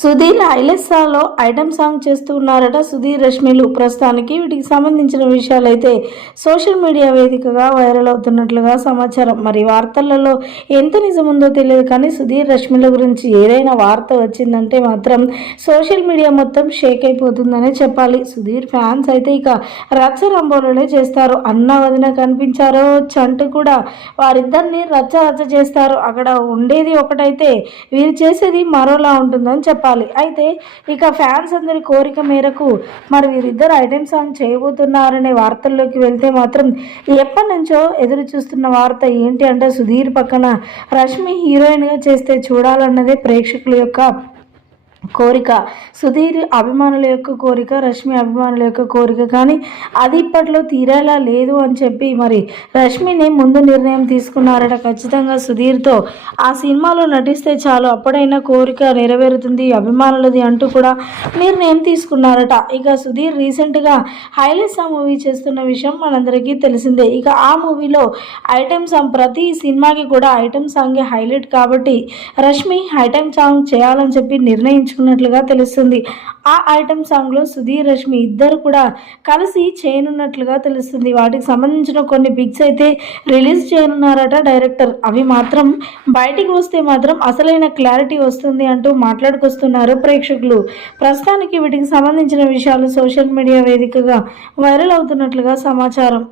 Sudheer ఐలెస్సాలో item song చేస్తూ ఉన్నారట సుధీర్ రష్మిలు. ప్రస్తుతానికి వీటికి సంబంధించిన విషయాలు అయితే సోషల్ మీడియా వేదికగా వైరల్ అవుతున్నట్లుగా సమాచారం. మరి వార్తలలో ఎంత నిజముందో తెలియదు కానీ సుధీర్ రష్మిల గురించి ఏదైనా వార్త వచ్చిందంటే మాత్రం సోషల్ మీడియా మొత్తం షేక్ అయిపోతుందనే చెప్పాలి. సుధీర్ ఫ్యాన్స్ అయితే ఇక రచ్చ రంబోలనే చేస్తారు. అన్న వదిన కనిపించారో చంటు కూడా వారిద్దరిని రచ్చ రచ్చ చేస్తారు. అక్కడ ఉండేది ఒకటైతే వీరు చేసేది మరోలా ఉంటుందని చెప్పాలి. అయితే ఇక ఫ్యాన్స్ అందరి కోరిక మేరకు మరి వీరిద్దరు ఐటెం సాంగ్ చేయబోతున్నారనే వార్తల్లోకి వెళ్తే మాత్రం ఎప్పటి నుంచో ఎదురు చూస్తున్న వార్త ఏంటి అంటే సుధీర్ పక్కన రష్మి హీరోయిన్గా చేస్తే చూడాలన్నదే ప్రేక్షకుల యొక్క కోరిక. సుధీర్ అభిమానుల యొక్క కోరిక రష్మి అభిమానుల యొక్క కోరిక కానీ అది ఇప్పట్లో తీరేలా లేదు అని చెప్పి మరి రష్మిని ముందు నిర్ణయం తీసుకున్నారట ఖచ్చితంగా సుధీర్తో. ఆ సినిమాలో నటిస్తే చాలు అప్పుడైనా కోరిక నెరవేరుతుంది అభిమానులది అంటూ కూడా నిర్ణయం తీసుకున్నారట. ఇక సుధీర్ రీసెంట్గా హైలెట్స్ ఆ మూవీ చేస్తున్న విషయం మనందరికీ తెలిసిందే. ఇక ఆ మూవీలో ఐటెం సాంగ్ ప్రతి సినిమాకి కూడా ఐటెం సాంగే హైలైట్ కాబట్టి రష్మి ఐటెం సాంగ్ చేయాలని చెప్పి నిర్ణయించుకున్నట్లుగా తెలుస్తుంది. ఆ ఐటెం సాంగ్లో సుధీర్ రష్మి ఇద్దరు కూడా కలిసి చేయనున్నట్లుగా తెలుస్తుంది. వాటికి సంబంధించిన కొన్ని పిక్స్ అయితే రిలీజ్ చేయనున్నారట డైరెక్టర్. అవి మాత్రం బయటికి వస్తే మాత్రం అసలైన క్లారిటీ వస్తుంది అంటూ మాట్లాడుకొస్తున్నారు ప్రేక్షకులు. ప్రస్తుతానికి వీటికి సంబంధించిన విషయాలు సోషల్ మీడియా వేదికగా వైరల్ అవుతున్నట్లుగా సమాచారం.